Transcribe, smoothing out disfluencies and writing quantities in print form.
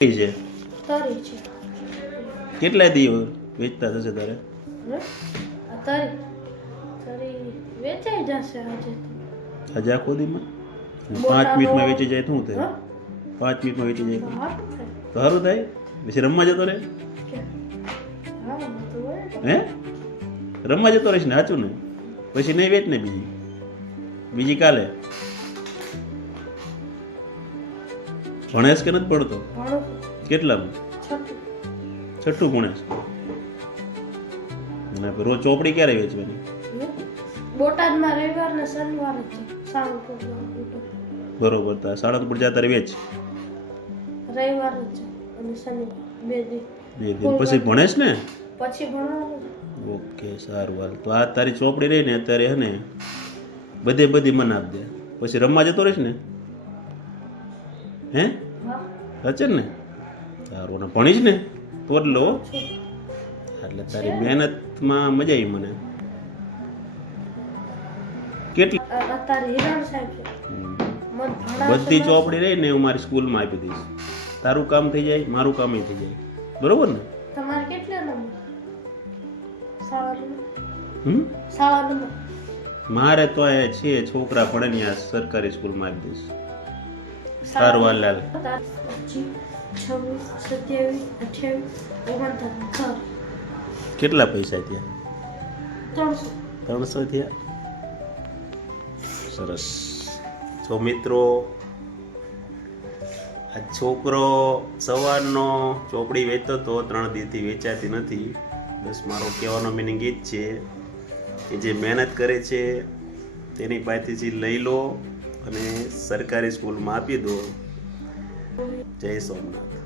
છે તરી છે કેટલા દી વેચતા થશે તારે? તરી તરી વેચાઈ જશે આજે આજે આખો દીમાં 5 મિનિટમાં વેચી જાય શું થાય? 5 મિનિટમાં વેચી જાય તો સારું થાય. પછી રમવા જતો રહે હે? રમવા જતો રહીશ ને સાચું ને? પછી નહીં વેચ ને બીજી કાલે ભણેશ કે નથી ભણતો? કેટલામાં? છઠ્ઠું ભણેશ. અને રોજ ચોપડી ક્યારે વેચવાની? બોટાદમાં રવિવાર ને શનિવાર જ છે સાળંગપુર. બરોબર. તા સાળંગપુર જા તારે વેચ રવિવાર જ છે અને શનિવાર 2 દી. 2 દિન પછી ભણેશ ને? પછી ભણવાનું. ઓકે સારું હાલ. તો આ તારી ચોપડી રહી ને અત્યારે હે ને બધી મને આપી દે. પછી રમવા જતો રહીશ ને? હે? સાચે ને? સારું. અને ભણીશ ને તો જ લો. એટલે તારી મહેનતમાં મજા આવી મને. કેટલી અત્યારે હિરણ સાહેબ છે મન ભણાવશે. બધી ચોપડી રહી ને હું મારી સ્કૂલમાં આપી દઈશ. તારું કામ થઈ જાય, મારું કામ થઈ જાય. બરોબર ને? તમારે કેટલા નંબર? શાળાનું શાળાનું મારે તો એ છે છોકરા ભણે ને આ સરકારી સ્કૂલમાં આપી દઈશ. સારું હાલ હાલ. 26, 27, 28, 29. કેટલા પૈસા થયા? 300. 300 થયા. સરસ. જો મિત્રો, આ છોકરો સવારનો ચોપડી વેચતો તો 3 દીથી વેચાતી નથી. બસ મારો કહેવાનો મિનિંગ એ જ છે કે જે મહેનત કરે છે તેની પાસેથી લઈ લો અને સરકારી સ્કૂલમાં આપી દો. જય સોમનાથ.